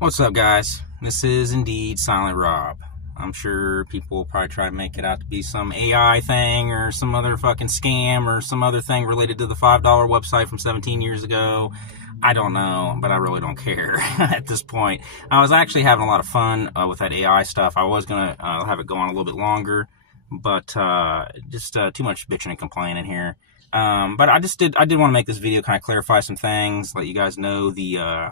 What's up, guys? This is indeed Silent Rob. I'm sure people will probably try to make it out to be some AI thing or some other fucking scam or some other thing related to the $5 website from 17 years ago. I don't know, but I really don't care at this point. I was actually having a lot of fun with that AI stuff. I was going to have it go on a little bit longer, but just too much bitching and complaining here. But I did want to make this video kind of clarify some things, let you guys know the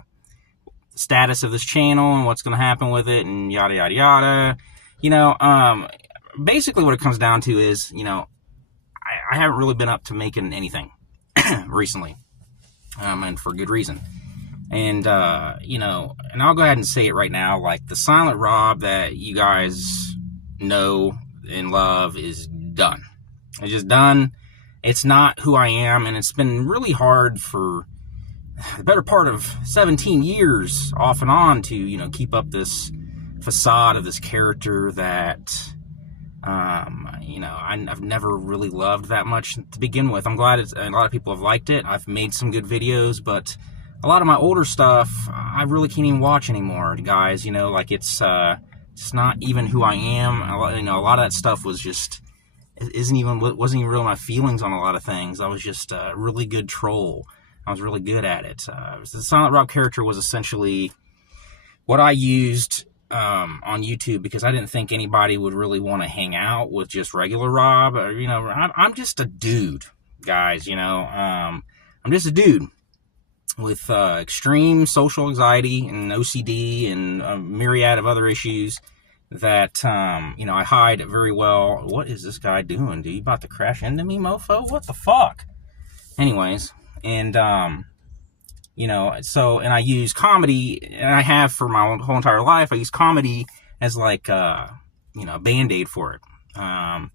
status of this channel and what's going to happen with it and yada yada yada. Basically what it comes down to is, I haven't really been up to making anything recently, and for good reason. And and I'll go ahead and say it right now, like the Silent Rob that you guys know and love is done. It's just done. It's not who I am, and it's been really hard for the better part of 17 years off and on to, keep up this facade of this character that, I've never really loved that much to begin with. I'm glad a lot of people have liked it. I've made some good videos, but a lot of my older stuff, I really can't even watch anymore, guys. It's not even who I am. A lot of that stuff was just, wasn't even really my feelings on a lot of things. I was just a really good troll. I was really good at it. The Silent Rob character was essentially what I used on YouTube because I didn't think anybody would really want to hang out with just regular Rob. I'm just a dude, guys. I'm just a dude with extreme social anxiety and OCD and a myriad of other issues that, I hide very well. What is this guy doing, dude? You about to crash into me, mofo? What the fuck? Anyways. And, and I use comedy, and I have for my whole entire life, I use comedy as like, a Band-Aid for it. When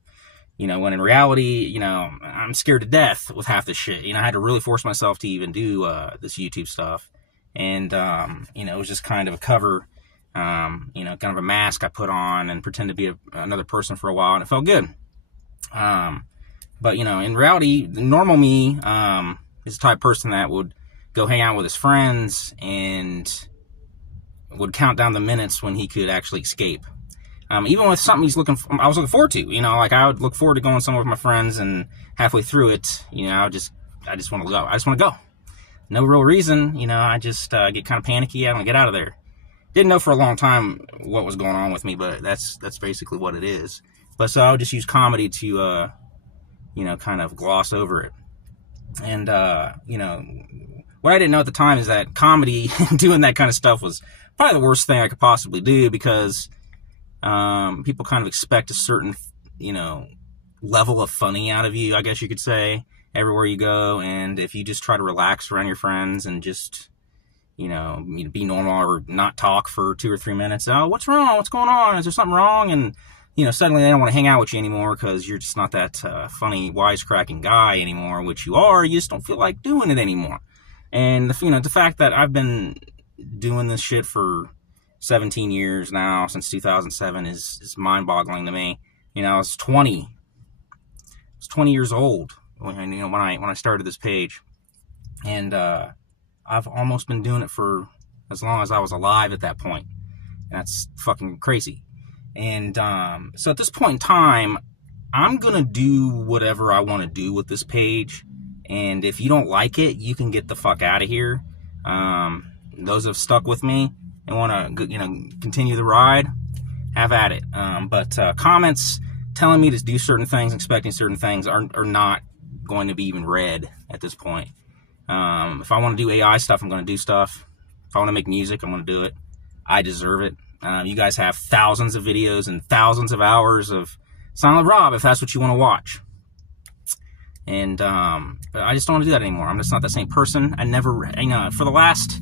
in reality, I'm scared to death with half this shit. I had to really force myself to even do, this YouTube stuff. And, it was just kind of a cover, kind of a mask I put on and pretend to be another person for a while, and it felt good. But, in reality, the normal me, is the type of person that would go hang out with his friends and would count down the minutes when he could actually escape. Even with something I was looking forward to, I would look forward to going somewhere with my friends, and halfway through it, I just want to go. I just want to go. No real reason, I just get kind of panicky. I want to get out of there. Didn't know for a long time what was going on with me, but that's basically what it is. But so I would just use comedy to, kind of gloss over it. And, what I didn't know at the time is that comedy, doing that kind of stuff was probably the worst thing I could possibly do because, people kind of expect a certain, level of funny out of you, I guess you could say, everywhere you go. And if you just try to relax around your friends and just, be normal or not talk for 2 or 3 minutes, oh, what's wrong? What's going on? Is there something wrong? And, suddenly they don't want to hang out with you anymore because you're just not that funny, wisecracking guy anymore, which you are. You just don't feel like doing it anymore. And, the fact that I've been doing this shit for 17 years now, since 2007, is mind-boggling to me. I was 20. I was 20 years old when I started this page. And I've almost been doing it for as long as I was alive at that point. And that's fucking crazy. And so at this point in time, I'm going to do whatever I want to do with this page. And if you don't like it, you can get the fuck out of here. Those that have stuck with me and want to, continue the ride, have at it. But comments telling me to do certain things, expecting certain things are not going to be even read at this point. If I want to do AI stuff, I'm going to do stuff. If I want to make music, I'm going to do it. I deserve it. You guys have thousands of videos and thousands of hours of Silent Rob if that's what you want to watch. And but I just don't want to do that anymore. I'm just not the same person. I never, for the last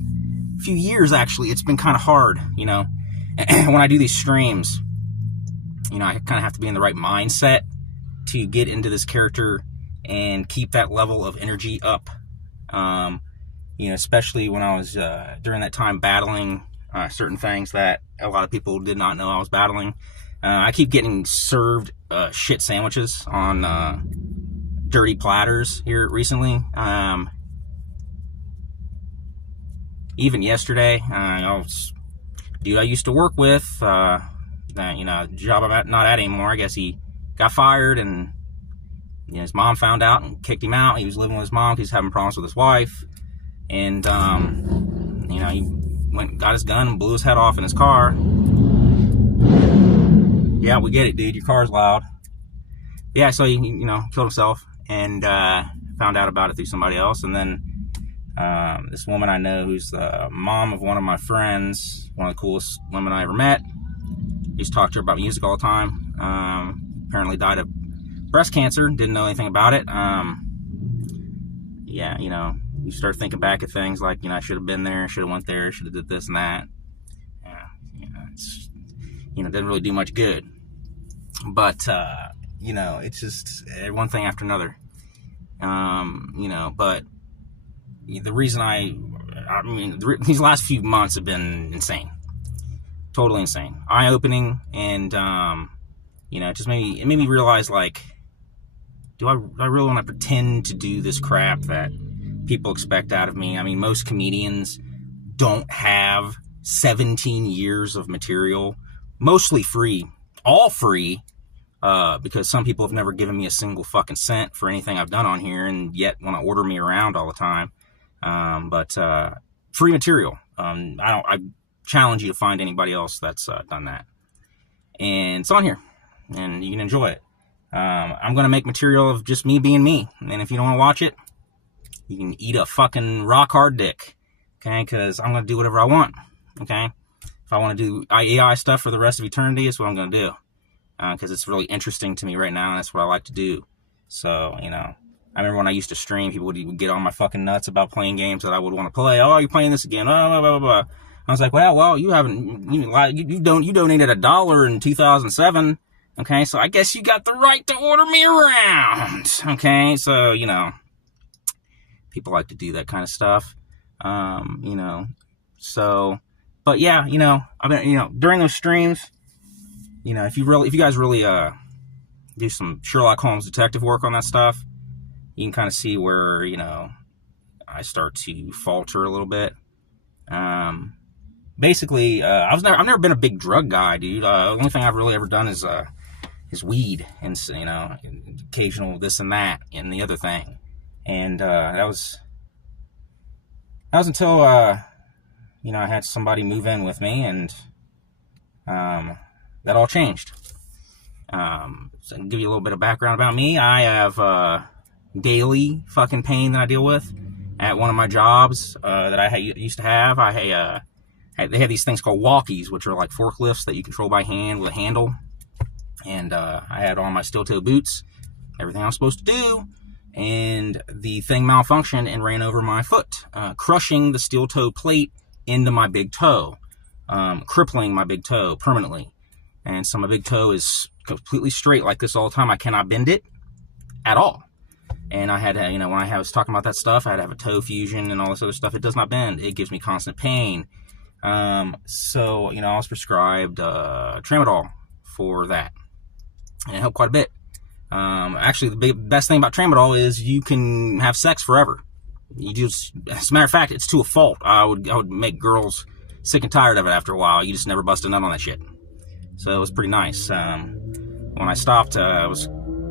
few years, actually, it's been kind of hard, when I do these streams, I kind of have to be in the right mindset to get into this character and keep that level of energy up. Especially when I was during that time battling certain things that a lot of people did not know I was battling. I keep getting served shit sandwiches on dirty platters here recently. Even yesterday, I was dude I used to work with, that, you know, job I'm not at anymore. I guess he got fired, and you know, his mom found out and kicked him out. He was living with his mom because he's having problems with his wife. And, you know, he went, got his gun and blew his head off in his car. Yeah, we get it, dude. Your car's loud. Yeah, so he, you know, killed himself, and found out about it through somebody else. And then this woman I know, who's the mom of one of my friends, one of the coolest women I ever met. Used to talk to her about music all the time. Apparently died of breast cancer. Didn't know anything about it. Yeah, you know, you start thinking back at things like, you know, I should have been there, should have went there, should have did this and that. Yeah, you know, it's, you know, doesn't really do much good. But you know, it's just one thing after another. You know, but the reason I mean, these last few months have been insane. Totally insane. Eye-opening, and, you know, it made me realize, like, do I really want to pretend to do this crap that people expect out of me? I mean, most comedians don't have 17 years of material, mostly free, all free, because some people have never given me a single fucking cent for anything I've done on here, and yet want to order me around all the time. But free material. I challenge you to find anybody else that's done that. And it's on here, and you can enjoy it. I'm going to make material of just me being me. And if you don't want to watch it, you can eat a fucking rock hard dick. Okay? Because I'm going to do whatever I want. Okay? If I want to do AI stuff for the rest of eternity, that's what I'm going to do. Because it's really interesting to me right now, and that's what I like to do. So, you know, I remember when I used to stream, people would get on my fucking nuts about playing games that I would want to play. Oh, you're playing this again? Blah, blah, blah, blah. I was like, well, you haven't, you donated $1 in 2007. Okay, so I guess you got the right to order me around. Okay, so, you know, people like to do that kind of stuff. You know, so, but yeah, you know, I mean, you know, during those streams, you know, if you guys really do some Sherlock Holmes detective work on that stuff, you can kind of see where, you know, I start to falter a little bit. Basically, I've never been a big drug guy, dude. The only thing I've really ever done is weed, and, you know, occasional this and that and the other thing. And that was until you know, I had somebody move in with me, and that all changed. So I can give you a little bit of background about me. I have daily fucking pain that I deal with at one of my jobs that I used to have. They have these things called walkies, which are like forklifts that you control by hand with a handle. And I had on my steel-toe boots, everything I was supposed to do, and the thing malfunctioned and ran over my foot, crushing the steel-toe plate into my big toe, crippling my big toe permanently. And so my big toe is completely straight like this all the time. I cannot bend it at all. And I had to, you know, when I was talking about that stuff, I had to have a toe fusion and all this other stuff. It does not bend. It gives me constant pain. So, you know, I was prescribed tramadol for that. And it helped quite a bit. Actually, the best thing about tramadol is you can have sex forever. You just, as a matter of fact, it's to a fault. I would make girls sick and tired of it after a while. You just never bust a nut on that shit. So it was pretty nice. When I stopped, I was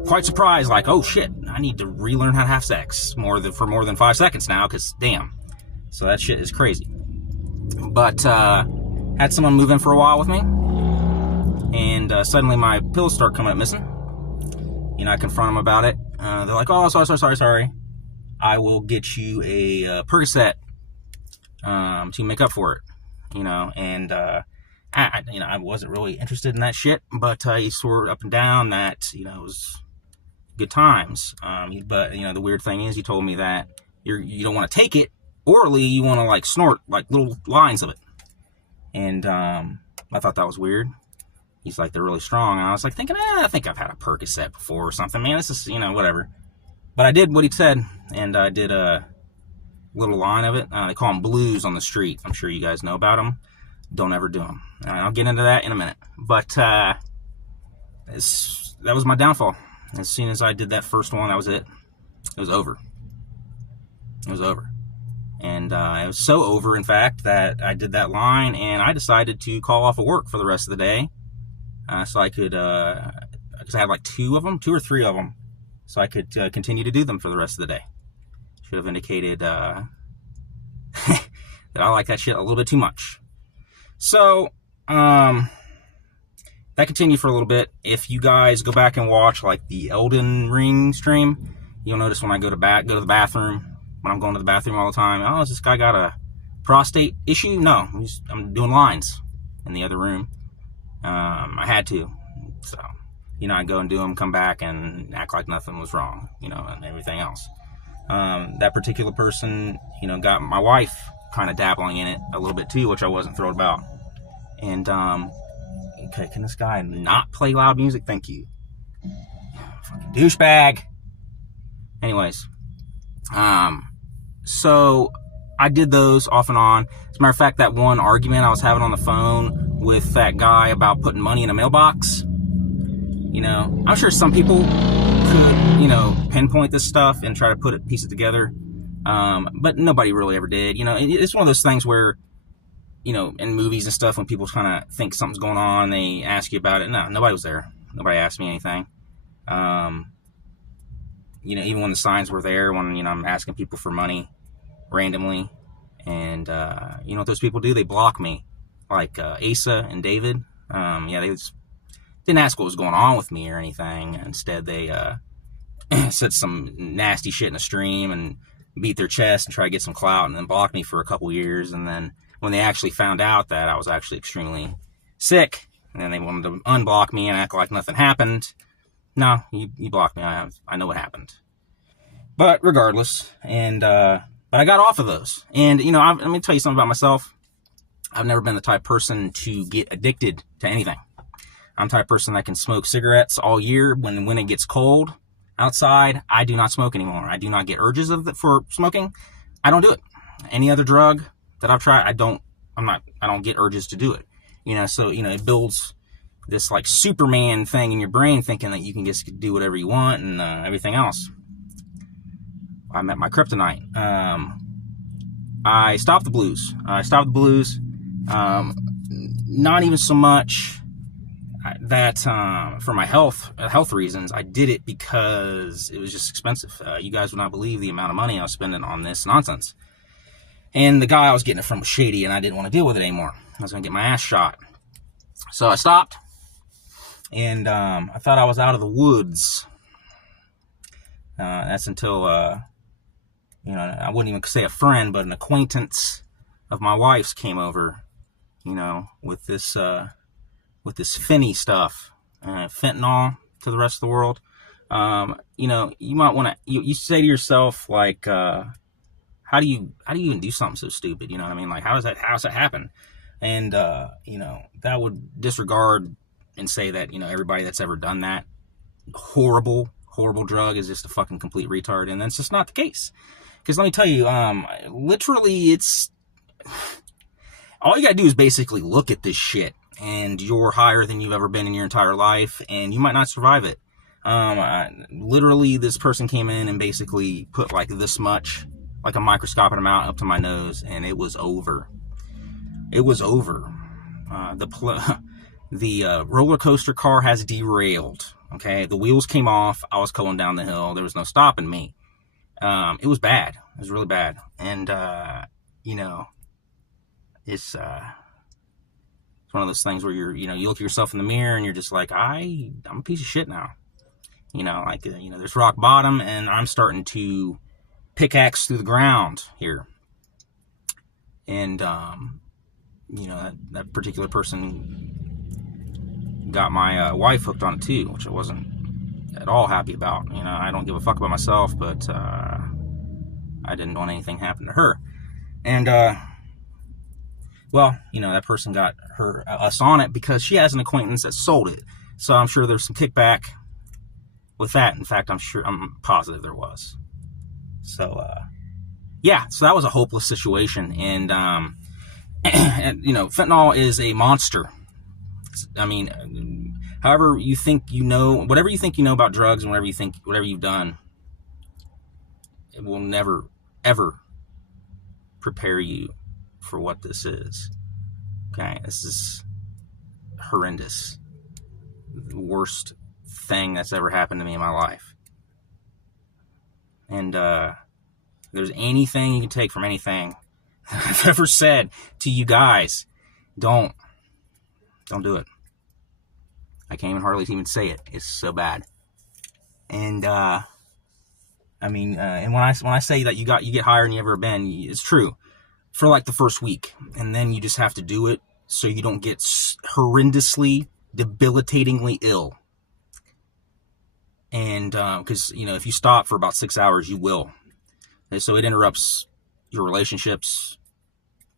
quite surprised, like, oh shit, I need to relearn how to have sex for more than 5 seconds now, because damn. So that shit is crazy. But had someone move in for a while with me, and suddenly my pills start coming up missing. You know, I confront them about it. They're like, oh, sorry. I will get you a Percocet to make up for it. You know, and I wasn't really interested in that shit, but he swore up and down that, you know, it was good times. But, you know, the weird thing is, he told me that you don't want to take it orally, you want to, like, snort, like, little lines of it. And I thought that was weird. He's like, they're really strong. And I was like thinking, I think I've had a Percocet before or something. Man, this is, you know, whatever. But I did what he said, and I did a little line of it. They call them blues on the street. I'm sure you guys know about them. Don't ever do them. I'll get into that in a minute. But that was my downfall. As soon as I did that first one, that was it. It was over. It was over. And it was so over, in fact, that I did that line, and I decided to call off of work for the rest of the day, so I could, because I had like 2 or 3 of them, so I could continue to do them for the rest of the day. Should have indicated that I like that shit a little bit too much. So, that continued for a little bit. If you guys go back and watch like the Elden Ring stream, you'll notice when I go to the bathroom, when I'm going to the bathroom all the time, oh, has this guy got a prostate issue? No, I'm doing lines in the other room. I had to. So, I go and do them, come back and act like nothing was wrong, and everything else. That particular person, got my wife kind of dabbling in it a little bit too, which I wasn't thrilled about. And, okay, can this guy not play loud music? Thank you. Fucking douchebag. Anyways, so I did those off and on. As a matter of fact, that one argument I was having on the phone with that guy about putting money in a mailbox, I'm sure some people could, pinpoint this stuff and try to piece it together. But nobody really ever did. It's one of those things where, in movies and stuff, when people kind of think something's going on, they ask you about it. No, nobody was there. Nobody asked me anything. Even when the signs were there, when, I'm asking people for money randomly, and, what those people do? They block me, like, Asa and David. They just didn't ask what was going on with me or anything. Instead, they, said some nasty shit in a stream and beat their chest and try to get some clout, and then blocked me for a couple years. And then when they actually found out that I was actually extremely sick, and then they wanted to unblock me and act like nothing happened. No, you blocked me. I know what happened. But regardless, but I got off of those. And, let me tell you something about myself. I've never been the type of person to get addicted to anything. I'm the type of person that can smoke cigarettes all year. When it gets cold outside, I do not smoke anymore. I do not get urges for smoking. I don't do it. Any other drug that I've tried, I don't get urges to do it. So, it builds this like Superman thing in your brain, thinking that you can just do whatever you want and everything else. I met my kryptonite. I stopped the blues. Not even so much that for my health reasons. I did it because it was just expensive. You guys would not believe the amount of money I was spending on this nonsense. And the guy I was getting it from was shady, and I didn't want to deal with it anymore. I was going to get my ass shot. So I stopped. And I thought I was out of the woods. That's until, I wouldn't even say a friend, but an acquaintance of my wife's came over, with this Finny stuff, fentanyl to the rest of the world. You might want to, you say to yourself, like, how do you even do something so stupid? You know what I mean? Like, how does that happen? And, that would disregard and say that, everybody that's ever done that horrible drug is just a fucking complete retard. And that's just not the case. Because let me tell you, literally all you gotta do is basically look at this shit, and you're higher than you've ever been in your entire life, and you might not survive it. Literally, this person came in and basically put like this much, like a microscopic amount up to my nose, and it was over. It was over. The roller coaster car has derailed. Okay, the wheels came off. I was going down the hill. There was no stopping me. It was bad. It was really bad. And it's one of those things where you look at yourself in the mirror and you're just like, I'm a piece of shit now. There's rock bottom, and I'm starting to pickaxe through the ground here. And that particular person got my wife hooked on it too, which I wasn't at all happy about. I don't give a fuck about myself, but I didn't want anything happen to her. And that person got us on it because she has an acquaintance that sold it. So I'm sure there's some kickback with that. In fact, I'm positive there was. So so that was a hopeless situation. And fentanyl is a monster. I mean, however you think whatever you think you know about drugs, and whatever you've done, it will never, ever prepare you for what this is. Okay, this is horrendous. The worst thing that's ever happened to me in my life. And if there's anything you can take from anything I've ever said to you guys, don't do it. I can't even hardly even say it. It's so bad. And and when I say that you get higher than you ever been, it's true for like the first week, and then you just have to do it so you don't get horrendously, debilitatingly ill. And because if you stop for about 6 hours, you will. And so it interrupts your relationships,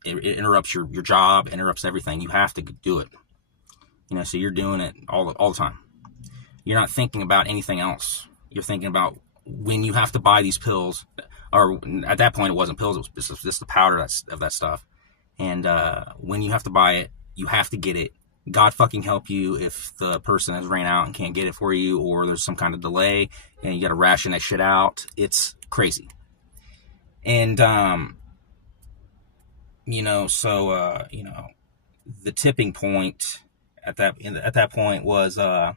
it interrupts your job, interrupts everything. You have to do it. So you're doing it all the time. You're not thinking about anything else. You're thinking about when you have to buy these pills, or at that point it wasn't pills, it was just the powder of that stuff. And when you have to buy it, you have to get it. God fucking help you if the person has ran out and can't get it for you, or there's some kind of delay and you got to ration that shit out. It's crazy. And the tipping point at that point was I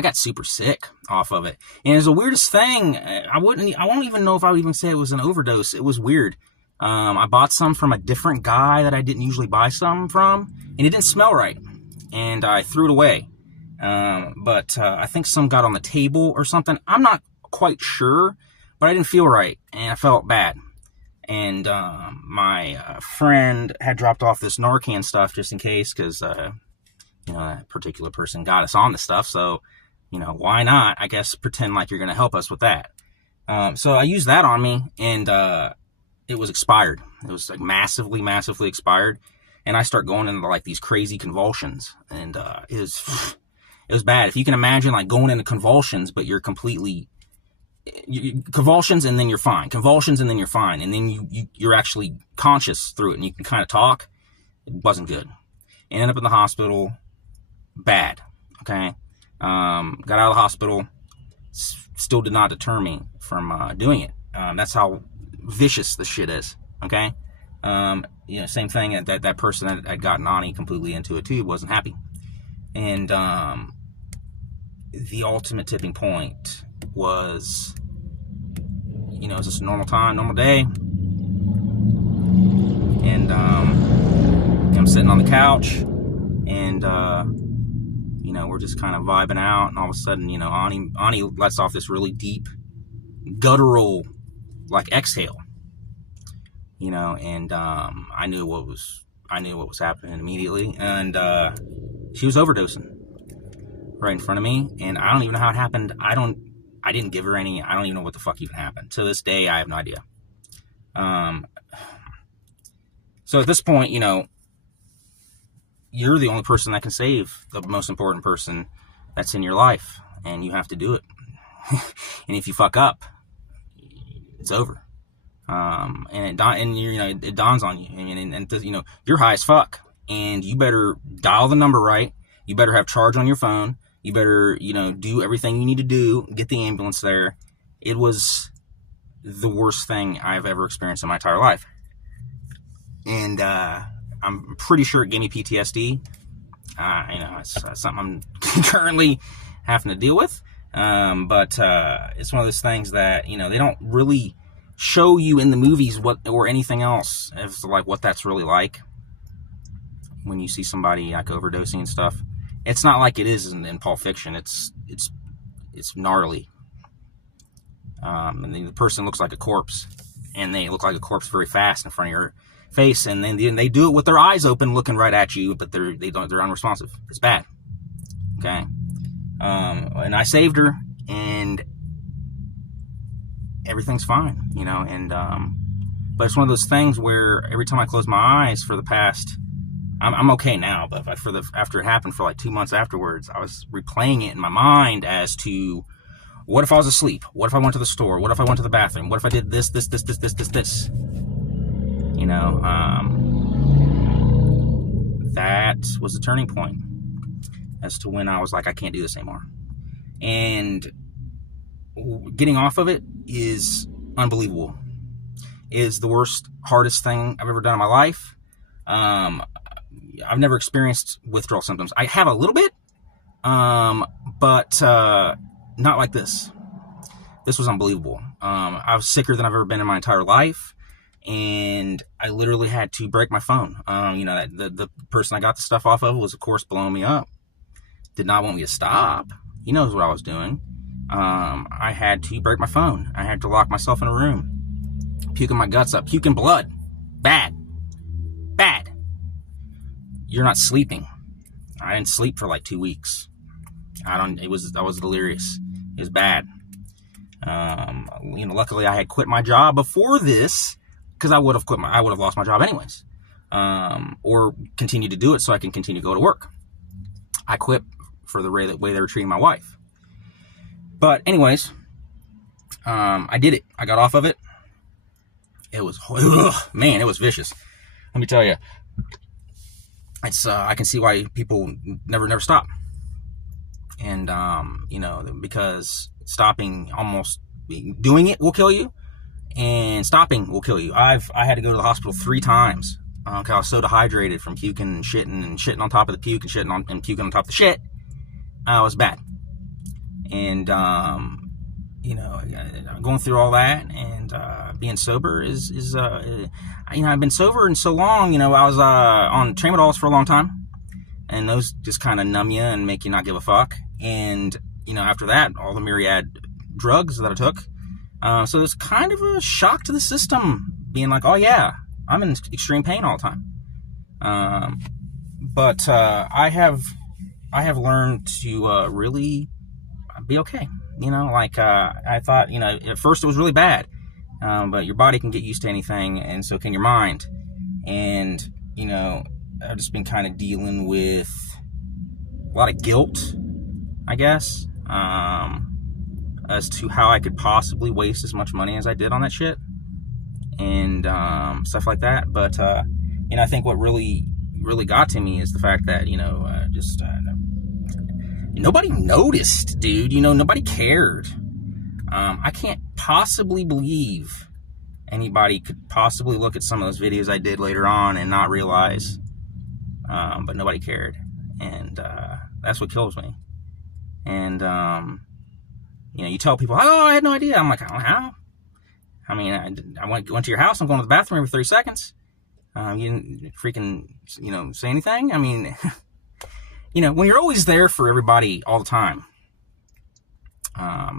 got super sick off of it. And it's the weirdest thing. I won't even know if I would even say it was an overdose. It was weird. I bought some from a different guy that I didn't usually buy some from, and it didn't smell right, and I threw it away. But I think some got on the table or something. I'm not quite sure, but I didn't feel right, and I felt bad. And my friend had dropped off this Narcan stuff just in case, because that particular person got us on the stuff. So, why not? I guess pretend like you're going to help us with that. So I used that on me, and it was expired. It was like massively expired. And I start going into like these crazy convulsions, and it was bad. If you can imagine like going into convulsions, but you're completely convulsions and then you're fine. Convulsions and then you're fine. And then you're actually conscious through it and you can kind of talk. It wasn't good. Ended up in the hospital. Bad. Okay. Got out of the hospital. Still did not deter me from doing it. That's how vicious the shit is. Okay. Same thing. That person that had gotten Ani completely into it too wasn't happy. And the ultimate tipping point was, it was just a normal time, normal day. And I'm sitting on the couch, and we're just kind of vibing out, and all of a sudden, Ani lets off this really deep, guttural, like exhale. And I knew what was happening immediately, and she was overdosing right in front of me, and I don't even know how it happened. I didn't give her any. I don't even know what the fuck even happened. To this day, I have no idea. So at this point, you're the only person that can save the most important person that's in your life, and you have to do it. And if you fuck up, it's over. And it dawns on you. And you're high as fuck, and you better dial the number right. You better have charge on your phone. You better, do everything you need to do, get the ambulance there. It was the worst thing I've ever experienced in my entire life. And I'm pretty sure it gave me PTSD. It's something I'm currently having to deal with. But it's one of those things that, they don't really show you in the movies or anything else as to like what that's really like when you see somebody like overdosing and stuff. It's not like it is in Pulp Fiction. It's gnarly. And the person looks like a corpse, and they look like a corpse very fast in front of your face, and then they do it with their eyes open, looking right at you, but they're unresponsive. It's bad. Okay. And I saved her, and everything's fine, but it's one of those things where every time I close my eyes for the past, I'm okay now, but after it happened for like 2 months afterwards, I was replaying it in my mind as to, what if I was asleep? What if I went to the store? What if I went to the bathroom? What if I did this? That was the turning point as to when I was like, I can't do this anymore. And getting off of it is unbelievable. is the worst, hardest thing I've ever done in my life. I've never experienced withdrawal symptoms. I have a little bit, but not like this. This was unbelievable. I was sicker than I've ever been in my entire life, and I literally had to break my phone. The person I got the stuff off of was, of course, blowing me up. Did not want me to stop. He knows what I was doing. I had to break my phone. I had to lock myself in a room, puking my guts up, puking blood. Bad. You're not sleeping. I didn't sleep for like 2 weeks. I was delirious. It was bad. Luckily I had quit my job before this, because I would have lost my job anyways. Or continue to do it so I can continue to go to work. I quit for the way they were treating my wife. But anyways, I did it. I got off of it. It was, man, it was vicious. Let me tell you, it's I can see why people never stop. And because doing it will kill you, and stopping will kill you. I had to go to the hospital 3 times. I was so dehydrated from puking and shitting on top of the puke and puking on top of the shit. It was bad. And going through all that and being sober is I've been sober in so long. I was on Tramadols for a long time, and those just kind of numb you and make you not give a fuck. And after that, all the myriad drugs that I took, so it's kind of a shock to the system, being like, oh yeah, I'm in extreme pain all the time. But I have learned to really be okay. I thought, at first it was really bad, but your body can get used to anything, and so can your mind. And I've just been kind of dealing with a lot of guilt, I guess, as to how I could possibly waste as much money as I did on that shit, and stuff like that. But I think what really got to me is the fact that nobody noticed, dude. Nobody cared. I can't possibly believe anybody could possibly look at some of those videos I did later on and not realize. But nobody cared, and that's what kills me. And you tell people, oh, I had no idea. I'm like, I don't know how. I mean, I went to your house. I'm going to the bathroom every 30 seconds. You didn't freaking, say anything. I mean, when you're always there for everybody all the time,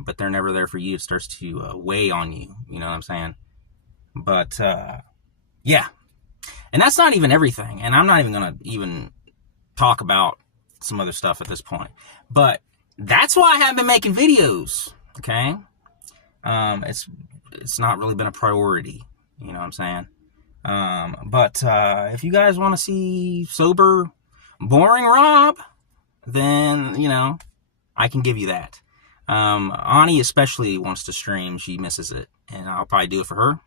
but they're never there for you, it starts to weigh on you. You know what I'm saying? But yeah, and that's not even everything. And I'm not even going to even talk about some other stuff at this point. But that's why I haven't been making videos. Okay, it's not really been a priority. You know what I'm saying? But if you guys want to see sober, boring Rob, then I can give you that. Ani especially wants to stream. She misses it, and I'll probably do it for her.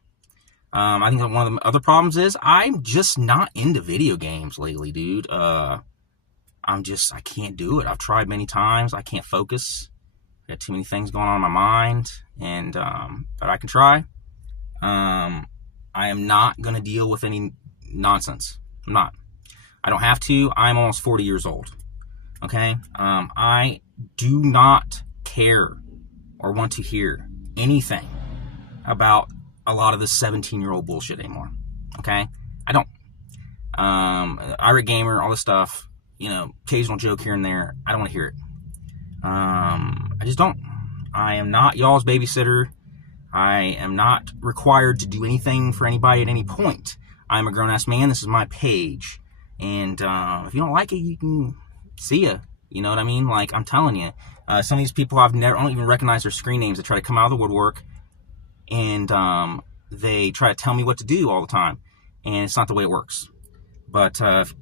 I think that one of the other problems is I'm just not into video games lately, dude. I can't do it. I've tried many times. I can't focus. I got too many things going on in my mind, and but I can try. I am not going to deal with any nonsense. I'm not. I don't have to. I'm almost 40 years old. Okay? I do not care or want to hear anything about a lot of this 17-year-old bullshit anymore. Okay? I don't. Irate Gamer, all this stuff, occasional joke here and there. I don't want to hear it. I just don't. I am not y'all's babysitter. I am not required to do anything for anybody at any point. I'm a grown-ass man. This is my page. And if you don't like it, you can see ya. You know what I mean? Like, I'm telling you. Some of these people I don't even recognize their screen names. They try to come out of the woodwork. And they try to tell me what to do all the time. And it's not the way it works. But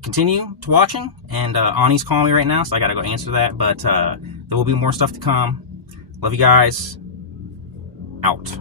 continue to watching. And Ani's calling me right now, so I got to go answer that. But there will be more stuff to come. Love you guys. Out.